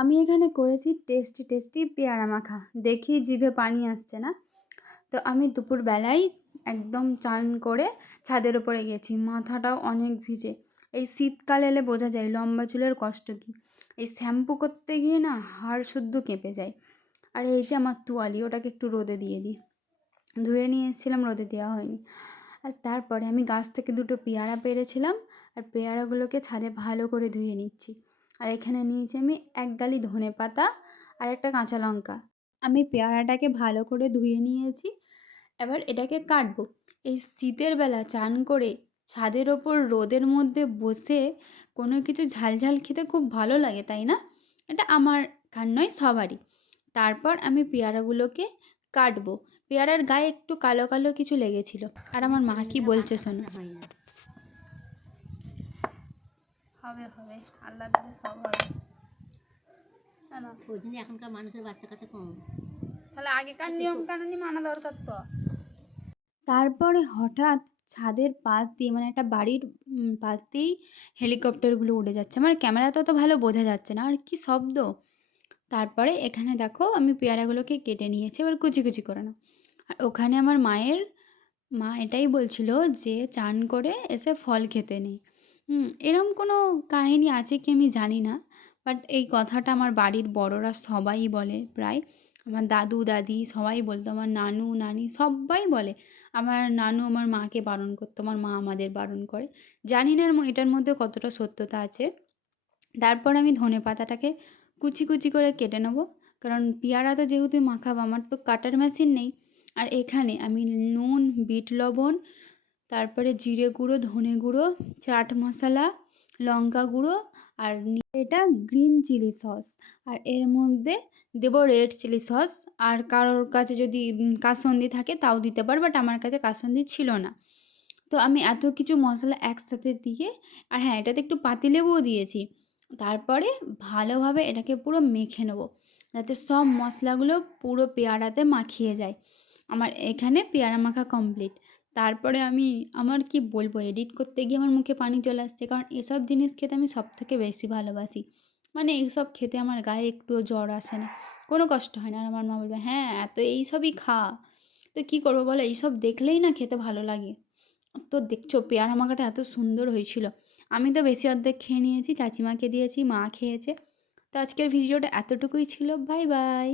আমি এখানে করেছি টেস্টি টেস্টি পেয়ারা মাখা। দেখি জিভে পানি আসছে না? তো আমি দুপুরবেলায় একদম চান করে ছাদের ওপরে গেছি, মাথাটাও অনেক ভিজে। এই শীতকাল এলে বোঝা যায় লম্বা চুলের কষ্ট কী। এই শ্যাম্পু করতে গিয়ে না হাড় শুদ্ধ কেঁপে যায়। আর এই যে আমার তোয়ালি, ওটাকে একটু রোদে দিয়ে দিই। ধুয়ে নিয়ে এসেছিলাম, রোদে দেওয়া হয়নি। আর তারপরে আমি গাছ থেকে দুটো পেয়ারা পেড়েছিলাম, আর পেয়ারাগুলোকে ছাদে ভালো করে ধুয়ে নিচ্ছি। আর এখানে নিয়েছি আমি এক ডালি ধনেপাতা আর একটা কাঁচা লঙ্কা। আমি পেয়ারাটাকে ভালো করে ধুয়ে নিয়েছি, এবার এটাকে কাটবো। এই শীতের বেলা চান করে ছাদের ওপর রোদের মধ্যে বসে কোনো কিছু ঝালঝাল খেতে খুব ভালো লাগে, তাই না? এটা আমার কার নয়, সবারই। তারপর আমি পেয়ারাগুলোকে কাটবো। পেয়ারার গায়ে একটু কালো কালো কিছু লেগেছিল। আর আমার মা কি বলছে শোনো। হবে হবে, আল্লাহ দিলে সব হবে। না ওই জন্য এখনকার মানুষের বাচ্চা কাচ্চা কম। তাহলে আগেকার নিয়ম কানুনই মানা দরকার তো। তারপরে হঠাৎ ছাদের পাশ দিয়ে, মানে একটা বাড়ির পাশ দিয়েই হেলিকপ্টারগুলো উড়ে যাচ্ছে। আমার ক্যামেরাতে তো ভালো বোঝা যাচ্ছে না, আর কি শব্দ। তারপরে এখানে দেখো আমি পেয়ারাগুলোকে কেটে নিয়েছি, এবার কুচি কুচি করে নাও। আর ওখানে আমার মা এটাই বলছিল যে চান করে এসে ফল খেতে নেই। এরম কোনো কাহিনী আছে কি আমি জানি না, বাট এই কথাটা আমার বাড়ির বড়রা সবাই বলে প্রায়। আমার দাদু দাদি সবাই বলতো, আমার নানু নানি সবাই বলে। আমার নানু আমার মাকে বারণ করতো, আমার মা আমাদের বারণ করে। জানি না এটার মধ্যে কতটা সত্যতা আছে। তারপর আমি ধনেপাতাটাকে কুচি কুচি করে কেটে নেবো, কারণ পেয়ারাতে যেহেতু মাখাবো, আমার তো কাটার মেশিন নেই। আর এখানে আমি নুন, বিট লবণ, তারপরে জিরে গুঁড়ো, ধনে গুঁড়ো, চাট মশলা, লঙ্কা গুঁড়ো, আর এটা গ্রিন চিলি সস, আর এর মধ্যে দেবো রেড চিলি সস। আর কারোর কাছে যদি কাসুন্দি থাকে তাও দিতে পার, বাট আমার কাছে কাসুন্দি ছিল না। তো আমি এত কিছু মশলা একসাথে দিয়ে, আর হ্যাঁ, এটাতে একটু পাতিলেবুও দিয়েছি। তারপরে ভালোভাবে এটাকে পুরো মেখে নেবো, যাতে সব মশলাগুলো পুরো পেয়ারাতে মাখিয়ে যায়। আমার এখানে পেয়ারা মাখা কমপ্লিট। তারপরে আমি আমার কি বলবো, এডিট করতে গিয়ে আমার মুখে পানি চলে আসছে, কারণ এসব জিনিস খেতে আমি সবথেকে বেশি ভালোবাসি। মানে এইসব খেতে আমার গায়ে একটুও জ্বর আসে না, কোনো কষ্ট হয় না। আর আমার মা বলবে, হ্যাঁ এত এইসবই খা। তো কী করবো বলো, এইসব দেখলেই না খেতে ভালো লাগে। তো দেখছো পেয়ারা মাখাটা এত সুন্দর হয়েছিল। আমি তো বেশি অর্ধেক খেয়ে নিয়েছি, চাচিমাকে দিয়েছি, মা খেয়েছে। তো আজকের ভিডিওটা এতটুকুই ছিল। Bye bye.